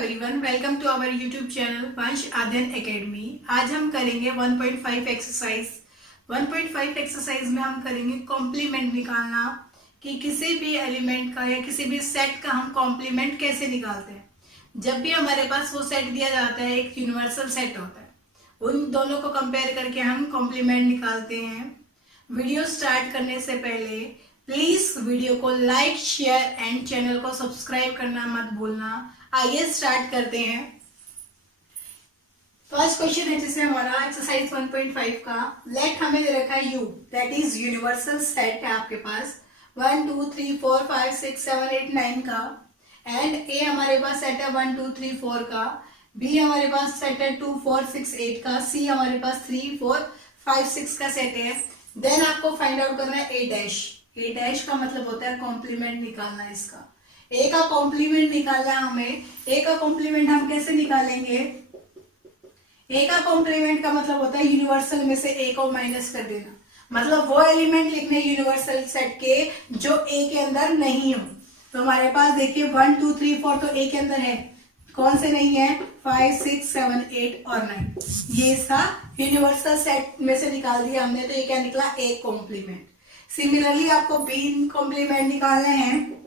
Everyone, welcome to our YouTube channel Vansh Adhyayan academy. आज हम करेंगे 1.5 एक्सरसाइज। 1.5 एक्सरसाइज में हम करेंगे कॉम्प्लीमेंट निकालना कि किसी भी एलिमेंट का या किसी भी सेट का हम कॉम्प्लीमेंट कैसे निकालते हैं। जब भी हमारे पास वो सेट दिया जाता है, एक यूनिवर्सल सेट होता है, उन दोनों को कंपेयर करके हम कॉम्प्लीमेंट निकालते हैं। वीडियो स्टार्ट करने से पहले प्लीज वीडियो को लाइक, शेयर एंड चैनल को सब्सक्राइब करना मत भूलना। आइए स्टार्ट करते हैं। फर्स्ट क्वेश्चन है जिसमें हमारा एक्सरसाइज 1.5 का लेट हमें दे रखा है you, that is universal set है आपके पास 1 2 3 4 5 6 7 8 9 का, एंड ए हमारे पास सेट है 1 2 3 4 का, बी हमारे पास सेट है 2 4 6 8 का, सी हमारे पास 3 4 5 6 का सेट है। देन आपको फाइंड आउट करना है ए डैश। ए डैश का मतलब होता है कॉम्प्लीमेंट निकालना। इसका ए का कॉम्प्लीमेंट निकालना है हमें। ए का कॉम्प्लीमेंट हम कैसे निकालेंगे? ए का कॉम्प्लीमेंट का मतलब होता है यूनिवर्सल में से ए को माइनस कर देना, मतलब वो एलिमेंट लिखने यूनिवर्सल सेट के जो ए के अंदर नहीं हो। तो हमारे पास देखिए 1 2 3 4 तो ए के अंदर है, कौन से नहीं है? 5 6 7 8 और 9। ये इसका यूनिवर्सल सेट में से निकाल दिया हमने, तो ये क्या निकला? A complement. सिमिलरली आपको बी कॉम्प्लीमेंट निकालने हैं,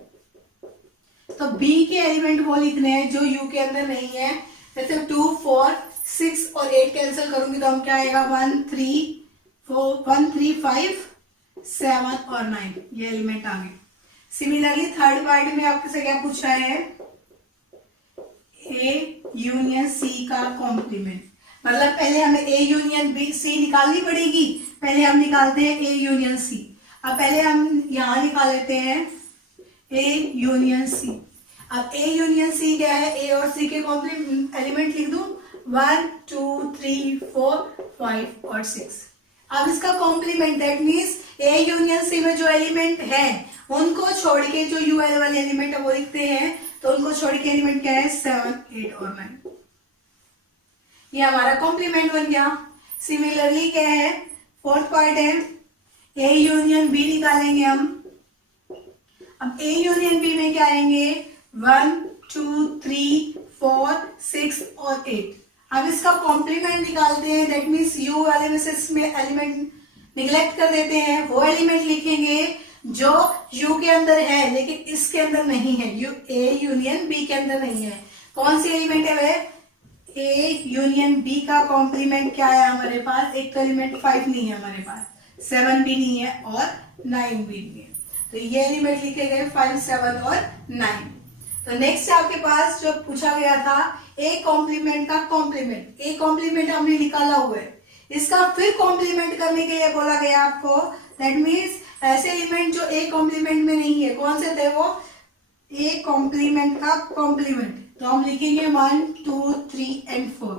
तो बी के एलिमेंट वो लिखने हैं जो यू के अंदर नहीं है। जैसे 2 4 6 और 8 कैंसिल करूंगी तो हम क्या आएगा? 1 3 5 7 और 9, ये एलिमेंट आ गए। सिमिलरली थर्ड पार्ट में आपसे क्या पूछ रहा है? ए यूनियन सी का कॉम्प्लीमेंट। मतलब पहले हमें ए यूनियन बी सी निकालनी पड़ेगी। पहले हम निकालते हैं ए यूनियन सी। अब पहले हम यहां निकाल लेते हैं ए यूनियन सी। अब ए यूनियन सी क्या है? ए और सी के कॉम्प्लीमेंट एलिमेंट लिख दूं 1 2 3 4 5 और 6। अब इसका complement that means a union c में जो एलिमेंट है उनको छोड़ के जो यू एल वाले एलिमेंट है वो लिखते हैं। तो उनको छोड़ के एलिमेंट क्या है? 7 8 और 9। ये हमारा कॉम्प्लीमेंट बन गया। सिमिलरली क्या है? फोर्थ पार्ट है ए यूनियन बी निकालेंगे हम। अब ए यूनियन बी में क्या आएंगे? 1 2 3 4 6 और 8। अब इसका कॉम्प्लीमेंट निकालते हैं, दैट मीन्स यू वाले में से इसमें एलिमेंट निगलेक्ट कर देते हैं। वो एलिमेंट लिखेंगे जो यू के अंदर है लेकिन इसके अंदर नहीं है। यू ए यूनियन बी के अंदर नहीं है। कौन सी एलिमेंट है वह? ए यूनियन बी का कॉम्प्लीमेंट क्या है हमारे पास? एक तो एलिमेंट 5 नहीं है हमारे पास, 7 भी नहीं है और 9 भी नहीं है। तो ये एलिमेंट लिखे गए 5 7 और 9। तो नेक्स्ट आपके पास जो पूछा गया था ए कॉम्प्लीमेंट का कॉम्प्लीमेंट। ए कॉम्प्लीमेंट हमने निकाला हुआ है, इसका फिर कॉम्प्लीमेंट करने के लिए बोला गया आपको। दैट मीन्स ऐसे एलिमेंट जो ए कॉम्प्लीमेंट में नहीं है, कौन से थे वो? ए कॉम्प्लीमेंट का कॉम्प्लीमेंट। तो हम लिखेंगे 1 2 3 एंड 4।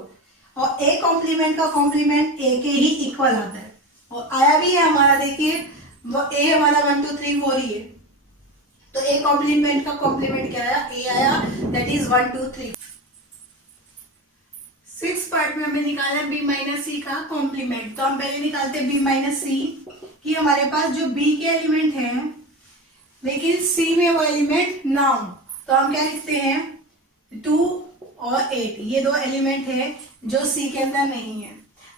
और ए कॉम्प्लीमेंट का कॉम्प्लीमेंट ए के ही इक्वल आता है और आया भी है हमारा। देखिए वो ए हमारा 1 2 3 4 ही है, तो ए कॉम्प्लीमेंट का कॉम्प्लीमेंट क्या आया? ए आया, दैट इज 1 2 3। 6 पार्ट में हमें निकाला बी माइनस सी का कॉम्प्लीमेंट। तो हम पहले निकालते हैं बी माइनस सी कि हमारे पास जो बी के एलिमेंट है लेकिन सी में वो एलिमेंट ना हो। तो हम क्या लिखते हैं? 2 और 8, ये दो एलिमेंट है जो सी के अंदर नहीं है।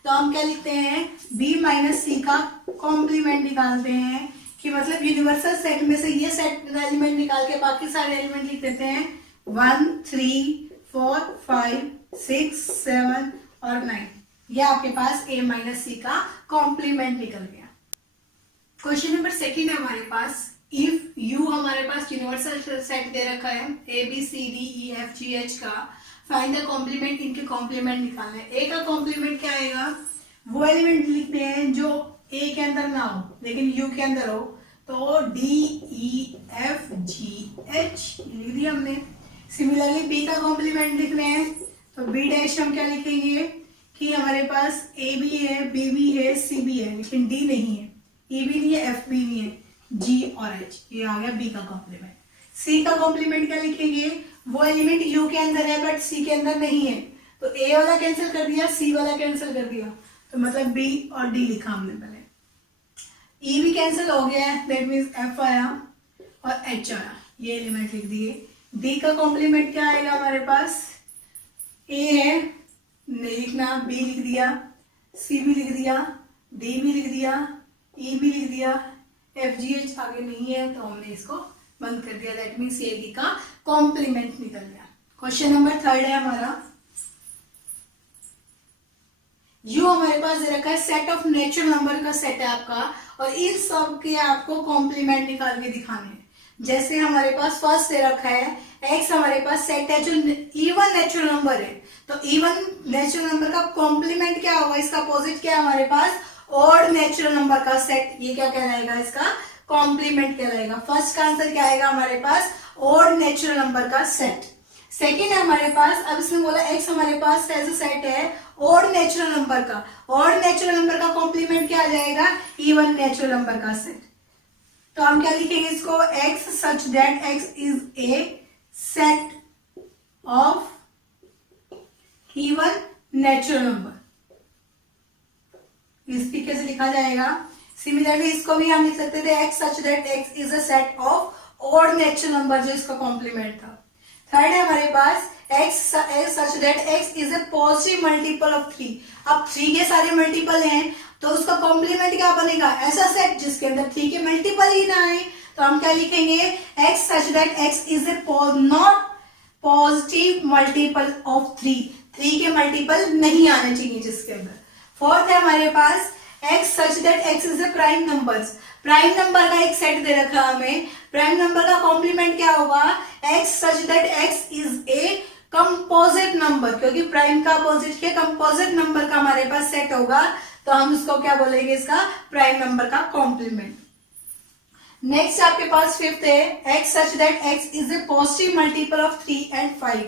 तो हम क्या लिखते हैं? बी माइनस सी का कॉम्प्लीमेंट निकालते हैं कि मतलब यूनिवर्सल सेट में से ये सेट एलिमेंट निकाल के बाकी सारे एलिमेंट लिख देते हैं 1 3 4 5 6 7 और 9। ये आपके पास ए माइनस सी का कॉम्प्लीमेंट निकल गया। क्वेश्चन नंबर सेकंड है हमारे पास, इफ यू हमारे पास यूनिवर्सल सेट दे रखा है a b c d e f g h का, फाइंड द कॉम्प्लीमेंट। इनके कॉम्प्लीमेंट निकालना है। ए का कॉम्प्लीमेंट क्या आएगा? वो एलिमेंट लिखते हैं जो ए के अंदर ना हो लेकिन यू के अंदर हो। तो D e f g H लिख दिया हमने। सिमिलरली बी का कॉम्प्लीमेंट लिख रहे हैं, तो बी डैश हम क्या लिखेंगे कि हमारे पास ए भी है, बी भी है, सी भी है लेकिन डी नहीं है, ई भी नहीं है, एफ भी नहीं है, जी और एच। ये आ गया बी का कॉम्प्लीमेंट। सी का कॉम्प्लीमेंट क्या लिखेंगे? वो एलिमेंट यू के अंदर है बट सी के अंदर नहीं है। तो ए वाला कैंसिल कर दिया, सी वाला कैंसिल कर दिया, तो मतलब बी और डी लिखा हमने पहले। ई भी कैंसिल हो गया है, दैट मीन्स एफ आया और एच आया, ये एलिमेंट लिख दिए। डी का कॉम्प्लीमेंट क्या आएगा हमारे पास? ए है, नहीं लिखना, बी लिख दिया, सी भी लिख दिया, डी भी लिख दिया, ई भी लिख दिया, एफ जी एच आगे नहीं है तो हमने इसको बंद कर दिया। दैट मीन्स ए बी का कॉम्प्लीमेंट निकल गया। क्वेश्चन नंबर 3 है हमारा, जो हमारे पास दे रखा है सेट ऑफ नेचुरल नंबर का सेट है आपका, और इन सब के आपको कॉम्प्लीमेंट निकाल के दिखाने हैं। जैसे हमारे पास फर्स्ट दे रखा है एक्स, हमारे पास सेट है जो इवन नेचुरल नंबर है, तो इवन नेचुरल नंबर का कॉम्प्लीमेंट क्या होगा, इसका अपोजिट क्या है हमारे पास, ऑड नेचुरल नंबर का सेट। ये क्या कहलाएगा, इसका कॉम्प्लीमेंट कहलाएगा। फर्स्ट का आंसर क्या आएगा हमारे पास, ऑड नेचुरल नंबर का सेट। सेकेंड है हमारे पास, अब इसमें बोला एक्स हमारे पास एज अ सेट है ऑड नेचुरल नंबर का, ऑड नेचुरल नंबर का कॉम्प्लीमेंट क्या आ जाएगा, इवन नेचुरल नंबर का सेट। तो हम क्या लिखेंगे इसको, x such that x is A set of even natural number, इस तरीके से लिखा जाएगा। सिमिलरली इसको भी हम लिख सकते थे x such that x is a set of odd natural number, जो इसका कॉम्प्लीमेंट था। थर्ड है हमारे पास x such that x is a positive multiple of 3। अब 3 के सारे मल्टीपल हैं तो उसका कॉम्प्लीमेंट क्या बनेगा, ऐसा सेट जिसके अंदर 3 के मल्टीपल ही ना आए। तो हम क्या लिखेंगे, x such that x is A not positive multiple of 3, 3 के मल्टीपल नहीं आने चाहिए जिसके अंदर। फोर्थ है हमारे पास x such that x is a prime numbers, prime number का एक सेट दे रखा है हमें, प्राइम नंबर का कॉम्प्लीमेंट क्या होगा, x such that x is a composite number, क्योंकि प्राइम का अपोजिट के कंपोजिट नंबर का हमारे पास सेट होगा, तो हम इसको क्या बोलेंगे, इसका प्राइम नंबर का कॉम्प्लीमेंट। नेक्स्ट आपके पास फिफ्थ है x such that x is a positive multiple of 3 and 5।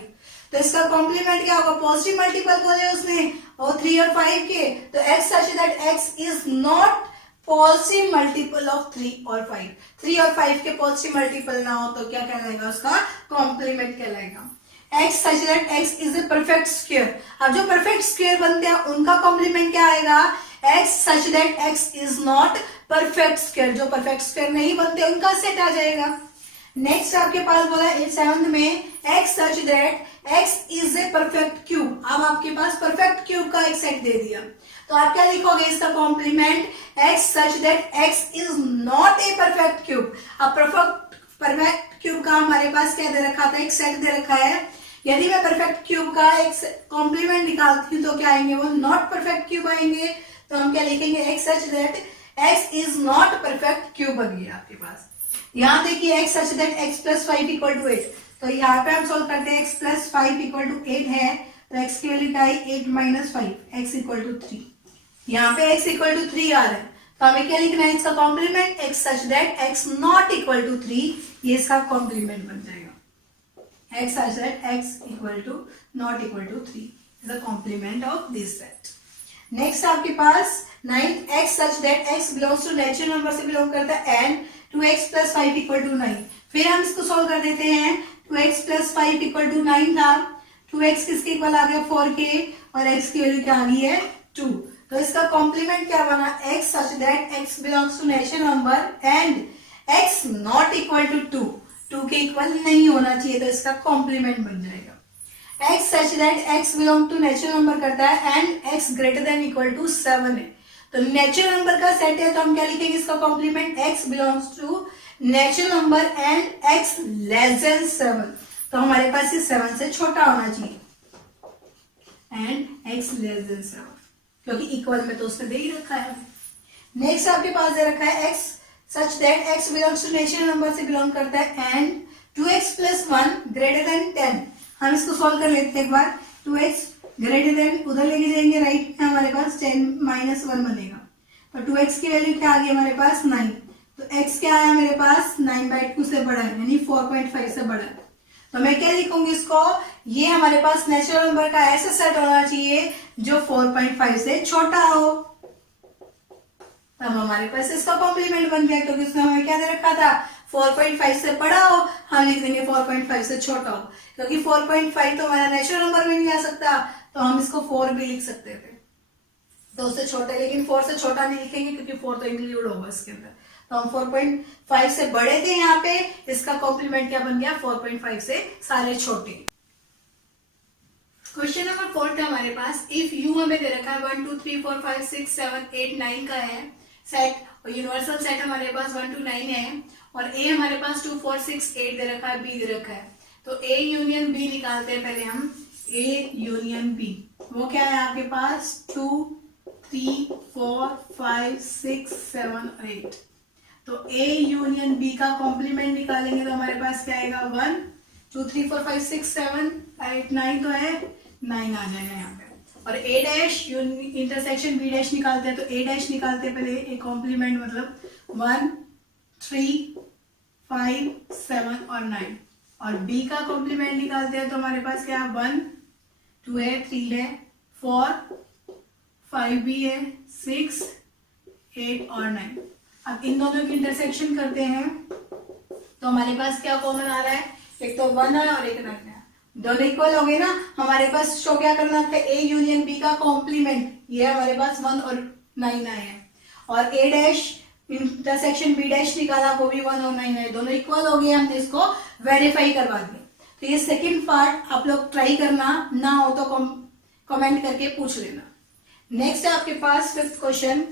तो इसका कॉम्प्लीमेंट क्या होगा, पॉजिटिव मल्टीपल बोले उसने और 3 और 5 के, तो x such that x is not positive multiple of 3 और 5, 3 और 5 के पॉजिटिव मल्टीपल ना हो तो क्या कहलाएगा, उसका कॉम्प्लीमेंट कहलाएगा। X such that x is a perfect square, अब जो परफेक्ट स्क्वायर बनते हैं उनका कॉम्प्लीमेंट क्या आएगा, x such that x is not perfect square, जो परफेक्ट स्क्वायर नहीं बनते उनका सेट आ जाएगा। नेक्स्ट आपके पास बोला 7th में x such that x is A perfect cube. अब आपके पास परफेक्ट क्यूब का एक सेट दे दिया, तो आप क्या लिखोगे इसका complement, x such that x is not a perfect cube. अब परफेक्ट क्यूब का हमारे पास क्या दे रखा था, एक सेट दे रखा है। यदि मैं परफेक्ट क्यूब का एक कॉम्प्लीमेंट निकालती हूँ तो क्या आएंगे, वो नॉट परफेक्ट क्यूब आएंगे। तो हम क्या लिखेंगे, x such that x is not perfect cube बन गया आपके पास। यहाँ देखिए x such that x plus 5 equal to 8, तो यहाँ पे हम सोल्व करते हैं एक्स प्लस 5 इक्वल टू 8 है, तो एक्स की वैल्यू क्या है 8 माइनस 5, एक्स इक्वल टू 3। यहाँ पे एक्स इक्वल टू 3 आ रहा है, तो हमें क्या लिखना है इसका complement, x such that x not equal to 3, ये इसका कॉम्प्लीमेंट बन जाएगा। X such that x equal to not equal to 3 is the complement of this set. Next आपके पास 9 x such that x belongs to natural number से belong करता है and 2x plus 5 equal to 9। फिर हम इसको सोल्व कर देते हैं, 2x प्लस 5 इक्वल टू 9 था, 2x किसके इक्वल आ गया 4 के, और x की वैल्यू क्या आ गई है 2। तो इसका कॉम्प्लीमेंट क्या बना, x such that x belongs to natural number and x not equal to 2 के इक्वल नहीं होना चाहिए, तो इसका कॉम्प्लीमेंट बन जाएगा। x such that x belong to natural number करता है and x greater than equal to 7 है, तो नेचुरल नंबर का सेट है, तो हम क्या लिखेंगे इसका complement, x belongs to natural number and x less than 7, तो हमारे पास ये 7 से छोटा होना चाहिए एंड x लेस देन 7, क्योंकि इक्वल में तो उसने दे ही रखा है। नेक्स्ट आपके पास दे रखा है x such that x belongs to natural number से बिलोंग करता है and 2x plus 1 greater than 10। हम इसको सॉल्व कर लेते हैं एक बार, 2x ग्रेटर देन उधर लेके जाएंगे राइट में, हमारे पास 10 माइनस 1 बनेगा, तो 2x की वैल्यू क्या आ गई हमारे पास 9, तो x क्या आया मेरे पास 9/2 से बड़ा है, यानी 4.5 से बड़ा है। तो मैं क्या लिखूंगी इसको, ये हमारे पास नेचुरल नंबर का ऐसा सेट होना चाहिए जो 4.5 से छोटा हो, तब हमारे पास इसका कॉम्प्लीमेंट बन गया, क्योंकि उसमें हमें क्या दे रखा था 4.5 से बड़ा हो, हम लिख देंगे 4.5 से छोटा हो, क्योंकि 4.5 तो हमारा नेचुरल नंबर में नहीं आ सकता, तो हम इसको 4 भी लिख सकते थे, तो उससे छोटा, लेकिन 4 से छोटा नहीं लिखेंगे क्योंकि 4 तो इंक्लूड होगा इसके अंदर, तो हम 4.5 से बड़े थे यहाँ पे, इसका कॉम्प्लीमेंट क्या बन गया 4.5 से सारे छोटे। क्वेश्चन क्वेश्चन नंबर 4 है हमारे पास, इफ यू हमें दे रखा है 1 2 3 4 5 6 7 8 9 का है सेट, और यूनिवर्सल सेट हमारे पास 1 to 9 है, और ए हमारे पास 2 4 6 8 दे रखा है, बी दे रखा है। तो ए यूनियन बी निकालते हैं पहले हम। ए यूनियन बी वो क्या है आपके पास, 2 3 4 5 6 7 और 8। तो ए यूनियन बी का कॉम्प्लीमेंट निकालेंगे तो हमारे पास क्या आएगा, 1 2 3 4 5 6 7 8 9 तो है, 9 आ जाएगा यहाँ पे। और ए डैश इंटरसेक्शन बी डैश निकालते हैं, तो ए डैश निकालते हैं पहले ए कॉम्प्लीमेंट, मतलब 1 3 5 7 और 9। और बी का कॉम्प्लीमेंट निकालते हैं तो हमारे पास क्या है, 1 2 है, 3 है, 4 5 भी है, 6 8 और 9। अब इन दोनों की इंटरसेक्शन करते हैं तो हमारे पास क्या कॉमन आ रहा है, एक तो 1 है और एक 9 है, दोनों इक्वल हो गए ना। हमारे पास शो क्या करना था, ए यूनियन बी का कॉम्प्लीमेंट, ये हमारे पास 1 और 9 आए हैं, और ए डैश इंटरसेक्शन बी डैश निकाला, वो भी 1 और 9 आए, दोनों इक्वल हो गए, हमने इसको वेरीफाई करवा दिया। तो ये सेकेंड पार्ट आप लोग ट्राई करना, ना हो तो कमेंट करके पूछ लेना। नेक्स्ट है आपके पास 5th question,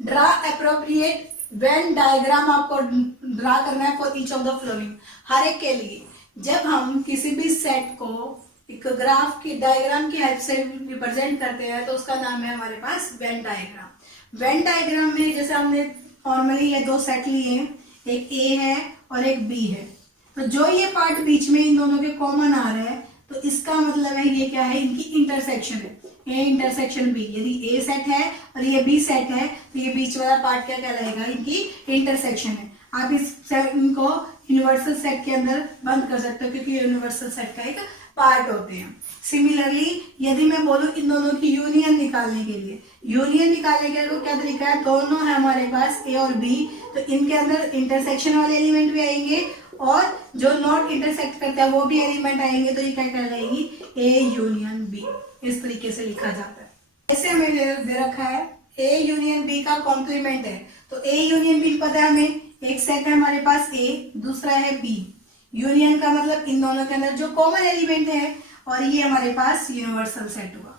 draw appropriate Venn diagram आपको ड्रा करना है for each of the following. हर एक के लिए जब हम किसी भी सेट को एक ग्राफ की डायग्राम की हेल्प से रिप्रेजेंट करते हैं तो उसका नाम है हमारे पास वेन डायग्राम। वेन डायग्राम में जैसे हमने नॉर्मली ये 2 सेट लिए हैं, एक ए है और एक बी है, तो जो ये पार्ट बीच में इन दोनों के कॉमन आ रहा है तो इसका मतलब है ये क्या है, इनकी इंटरसेक्शन है, ए इंटरसेक्शन बी। यदि ए सेट है और ये बी सेट है तो ये बीच वाला पार्ट क्या कहलाएगा, इनकी इंटरसेक्शन है। आप इनको यूनिवर्सल सेट के अंदर बंद कर सकते हो क्योंकि यूनिवर्सल सेट का एक पार्ट होते हैं। सिमिलरली यदि मैं बोलूं इन दोनों की यूनियन निकालने के लिए, यूनियन निकालने के लिए क्या तरीका है, दोनों है हमारे पास ए और बी, तो इनके अंदर इंटरसेक्शन वाले एलिमेंट भी आएंगे और जो नॉट इंटरसेक्ट करते हैं वो भी एलिमेंट आएंगे, तो ये क्या कहलाएगी, ए यूनियन बी। इस तरीके से लिखा जाता है। ऐसे हमें दे रखा है ए यूनियन बी का कॉम्प्लीमेंट है, तो ए यूनियन बी पता है हमें, एक सेट है हमारे पास ए, दूसरा है बी, यूनियन का मतलब इन दोनों के अंदर जो कॉमन एलिमेंट है, और ये हमारे पास यूनिवर्सल सेट हुआ।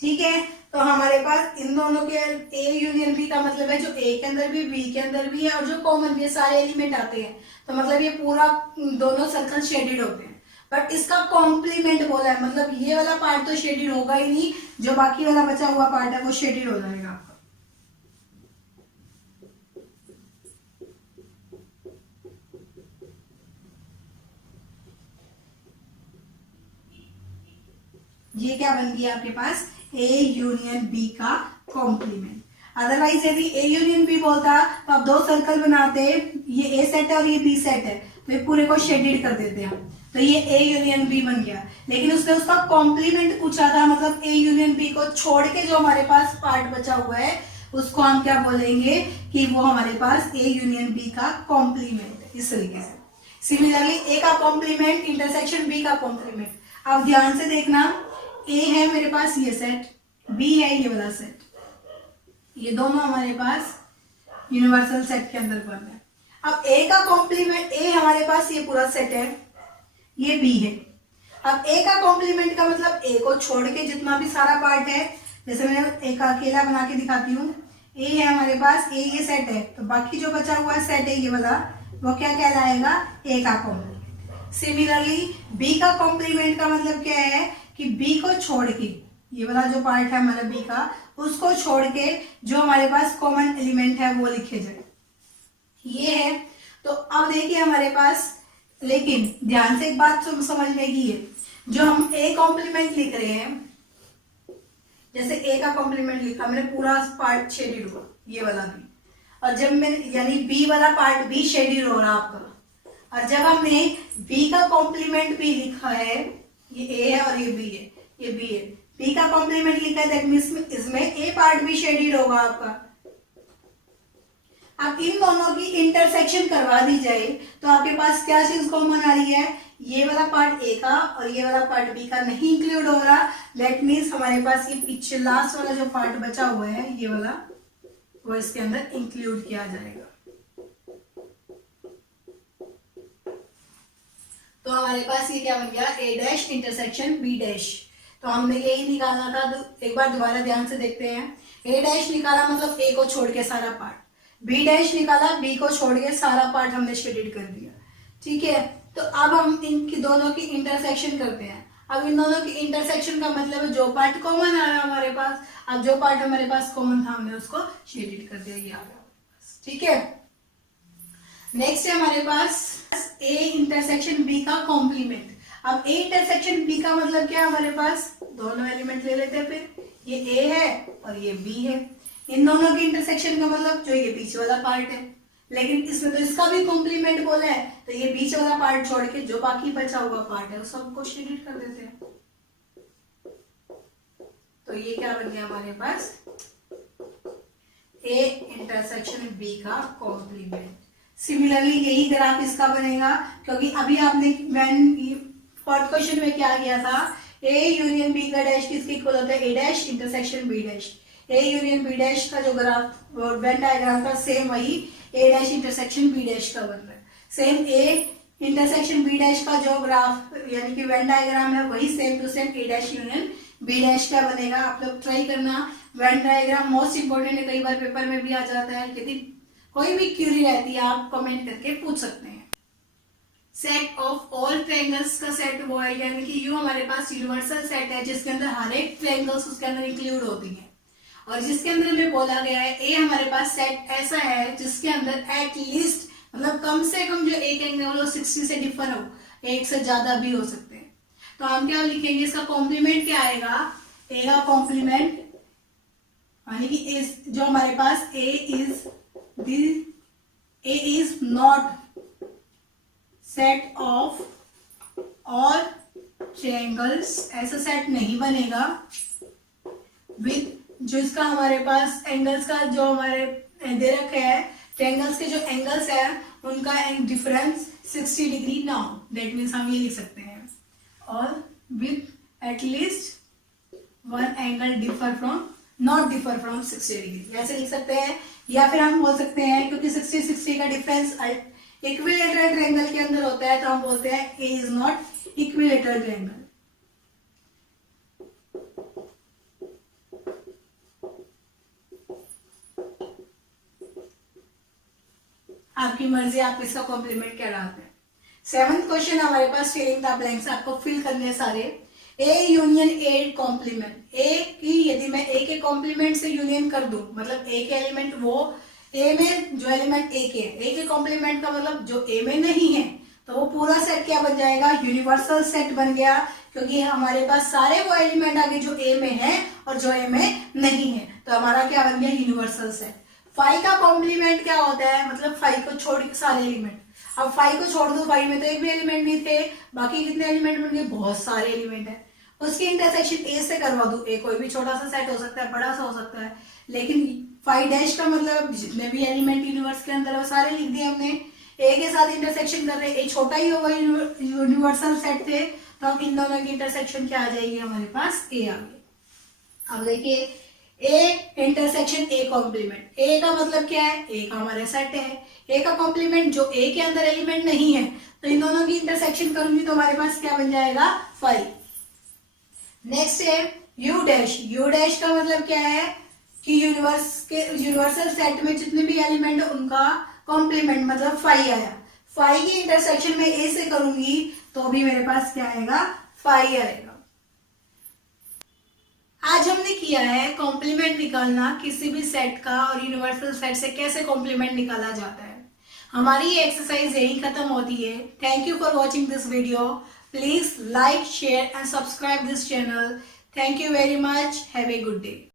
ठीक है, तो हमारे पास इन दोनों के ए यूनियन बी का मतलब है जो ए के अंदर भी बी के अंदर भी है और जो कॉमन भी है, सारे एलिमेंट आते हैं, तो मतलब ये पूरा दोनों सर्कल शेडेड होते हैं। बट इसका कॉम्प्लीमेंट बोला है, मतलब ये वाला पार्ट तो शेडेड होगा ही नहीं, जो बाकी वाला बचा हुआ पार्ट है वो शेडेड हो जाएगा आपका। ये क्या बन गया आपके पास, ए यूनियन बी का कॉम्प्लीमेंट। अदरवाइज यदि ए यूनियन बी बोलता तो आप 2 सर्कल बनाते, ये ए सेट है और ये बी सेट है, तो ये पूरे को शेडेड कर देते हैं, तो ये ए यूनियन बी बन गया। लेकिन उसने उसका कॉम्प्लीमेंट पूछा था, मतलब ए यूनियन बी को छोड़ के जो हमारे पास पार्ट बचा हुआ है उसको हम क्या बोलेंगे कि वो हमारे पास ए यूनियन बी का कॉम्प्लीमेंट है। इस तरीके से सिमिलरली ए का कॉम्प्लीमेंट इंटरसेक्शन बी का कॉम्प्लीमेंट। अब ध्यान से देखना, ए है मेरे पास ये सेट, बी है ये वाला सेट, ये दोनों हमारे पास यूनिवर्सल सेट के अंदर बन है। अब ए का कॉम्प्लीमेंट, ए हमारे पास ये पूरा सेट है, ये बी है। अब ए का कॉम्प्लीमेंट का मतलब ए को छोड़ के जितना भी सारा पार्ट है, जैसे मैं एक अकेला बना के दिखाती हूँ, ए है हमारे पास, ए ये सेट है, तो बाकी जो बचा हुआ सेट है ये वाला, वो क्या कहलाएगा, ए का कॉम्प्लीमेंट। सिमिलरली बी का कॉम्प्लीमेंट का मतलब क्या है कि बी को छोड़ के, ये वाला जो पार्ट है हमारा बी का, उसको छोड़ के जो हमारे पास कॉमन एलिमेंट है वो लिखे जाए, ये है। तो अब देखिए हमारे पास, लेकिन ध्यान से एक बात समझने की है, जो हम ए कॉम्प्लीमेंट लिख रहे हैं, जैसे ए का कॉम्प्लीमेंट लिखा मैंने, पूरा पार्ट शेडेड हुआ ये वाला भी, और जब मैंने यानी बी वाला पार्ट भी शेडेड हो रहा आपका, और जब हमने बी का कॉम्प्लीमेंट भी लिखा है, ये ए है और ये बी है, ये बी है, बी का कॉम्प्लीमेंट लिखा है, दैट मींस इसमें ए पार्ट भी शेडेड होगा आपका। अब इन दोनों की इंटरसेक्शन करवा दी जाए तो आपके पास क्या चीज कॉमन आ रही है, ये वाला पार्ट ए का और ये वाला पार्ट बी का नहीं इंक्लूड हो रहा, दैट मीन्स हमारे पास ये पीछे लास्ट वाला जो पार्ट बचा हुआ है ये वाला, वो इसके अंदर इंक्लूड किया जाएगा। तो हमारे पास ये क्या बन गया, ए डैश इंटरसेक्शन बी डैश। तो हमने यही निकालना था, तो एक बार दोबारा ध्यान से देखते हैं। ए डैश निकाला मतलब ए को छोड़ के सारा पार्ट, बी डैश निकाला बी को छोड़ के सारा पार्ट हमने शेडेड कर दिया, ठीक है। तो अब हम इनकी दोनों की इंटरसेक्शन करते हैं। अब इन दोनों की इंटरसेक्शन का मतलब है जो पार्ट कॉमन आ रहा है हमारे पास, अब जो पार्ट हमारे पास कॉमन था हमने उसको शेडेड कर दिया, ये आ गया, ठीक है। नेक्स्ट है हमारे पास ए इंटरसेक्शन बी का कॉम्प्लीमेंट। अब ए इंटरसेक्शन बी का मतलब क्या है, हमारे पास दोनों एलिमेंट ले लेते हैं, फिर ये ए है और ये बी है। इन दोनों की इंटरसेक्शन का मतलब जो ये बीच वाला पार्ट है, लेकिन इसमें तो इसका भी कॉम्प्लीमेंट बोला है, तो ये बीच वाला पार्ट छोड़ के जो बाकी बचा हुआ पार्ट है उस सबको शेडेड कर देते हैं। तो ये क्या बन गया हमारे पास, ए इंटरसेक्शन बी का कॉम्प्लीमेंट। सिमिलरली यही ग्राफ इसका बनेगा, क्योंकि अभी आपने फोर्थ क्वेश्चन में क्या किया था, ए यूनियन बी का डैश किसके इक्वल होता है, a dash intersection b dash. A union b dash का जो ग्राफ वेन डायग्राम था सेम वही a dash intersection b dash का बन रहा है। Same a intersection b dash का जो ग्राफ यानी कि वेन डायग्राम है वही same to same a dash union b dash का बनेगा। आप लोग ट्राई करना, वेन डायग्राम मोस्ट इंपोर्टेंट है, कई बार पेपर में भी आ जाता है। यदि कोई भी क्यूरी रहती है आप कमेंट करके पूछ सकते हैं। सेट ऑफ ऑल ट्रायंगल्स का सेट वो है, यानी कि यू हमारे पास यूनिवर्सल सेट है जिसके अंदर हर एक ट्रायंगल्स उसके अंदर इंक्लूड होती हैं, और जिसके अंदर हमें बोला गया है ए हमारे पास सेट ऐसा है जिसके अंदर एट लीस्ट मतलब कम से कम जो एक एंगल हो 60 से डिफर हो, एक से ज्यादा भी हो सकते हैं। तो हम क्या लिखेंगे, इसका कॉम्प्लीमेंट क्या आएगा, ए का कॉम्प्लीमेंट यानी कि इस जो हमारे पास a is not set of all triangles, ऐसा सेट नहीं बनेगा विद जो इसका हमारे पास एंगल्स का जो हमारे दे रखे है, ट्रायंगल्स के जो एंगल्स है उनका डिफरेंस 60 डिग्री ना हो। दैट मीन्स हम ये लिख सकते हैं और with at least one angle differ from not differ from 60 degree, ऐसे लिख सकते हैं। या फिर हम बोल सकते हैं क्योंकि 60 का डिफरेंस इक्विलेटरल ट्रायंगल के अंदर होता है, तो हम बोलते हैं ए इज नॉट इक्विलेटरल ट्रायंगल। आपकी मर्जी, आप इसका कॉम्प्लीमेंट क्या डालते हैं। 7th क्वेश्चन हमारे पास फिलिंग द ब्लैंक्स, आपको फिल करने सारे। ए यूनियन ए कॉम्प्लीमेंट, ए की यदि मैं ए के कॉम्प्लीमेंट से यूनियन कर दूं, मतलब ए के एलिमेंट वो ए में जो एलिमेंट ए के कॉम्प्लीमेंट का मतलब जो ए में नहीं है, तो वो पूरा सेट क्या बन जाएगा, यूनिवर्सल सेट बन गया, क्योंकि हमारे पास सारे वो एलिमेंट आगे जो ए में है और जो ए में नहीं है, तो हमारा क्या बन गया, यूनिवर्सल सेट। फाइव का कॉम्प्लीमेंट क्या होता है, मतलब फाइव को छोड़ के सारे एलिमेंट। अब फाइव को छोड़ दो, फाइव में तो एक भी एलिमेंट नहीं थे, बाकी कितने एलिमेंट बन गए, बहुत सारे एलिमेंट है। उसकी इंटरसेक्शन ए से करवा दो, ए कोई भी छोटा सा सेट हो सकता है, बड़ा सा हो सकता है, लेकिन 5 डैश का मतलब जितने भी एलिमेंट यूनिवर्स के अंदर है वो सारे लिख दिए हमने। ए के साथ इंटरसेक्शन कर रहे हैं, ए छोटा ही होगा, यूनिवर्सल सेट थे, तो हम इन दोनों की इंटरसेक्शन क्या आ जाएगी, हमारे पास ए आ गई। अब देखिए ए इंटरसेक्शन ए कॉम्प्लीमेंट, ए का मतलब क्या है, ए का हमारे सेट है, ए का कॉम्प्लीमेंट जो ए के अंदर एलिमेंट नहीं है, तो इन दोनों की इंटरसेक्शन करूंगी तो हमारे पास क्या बन जाएगा, 5। नेक्स्ट है यू डैश, यू डैश का मतलब क्या है कि यूनिवर्सल सेट में जितने भी एलिमेंट है उनका कॉम्प्लीमेंट मतलब 5 आया। 5 की इंटरसेक्शन में ए से करूंगी तो भी मेरे पास क्या आएगा, 5 आएगा। आज हमने किया है कॉम्प्लीमेंट निकालना किसी भी सेट का, और यूनिवर्सल सेट से कैसे कॉम्प्लीमेंट निकाला जाता है। हमारी ये एक्सरसाइज यही खत्म होती है। Thank you for watching this video. Please like, share and subscribe this channel. Thank you very much. Have a good day.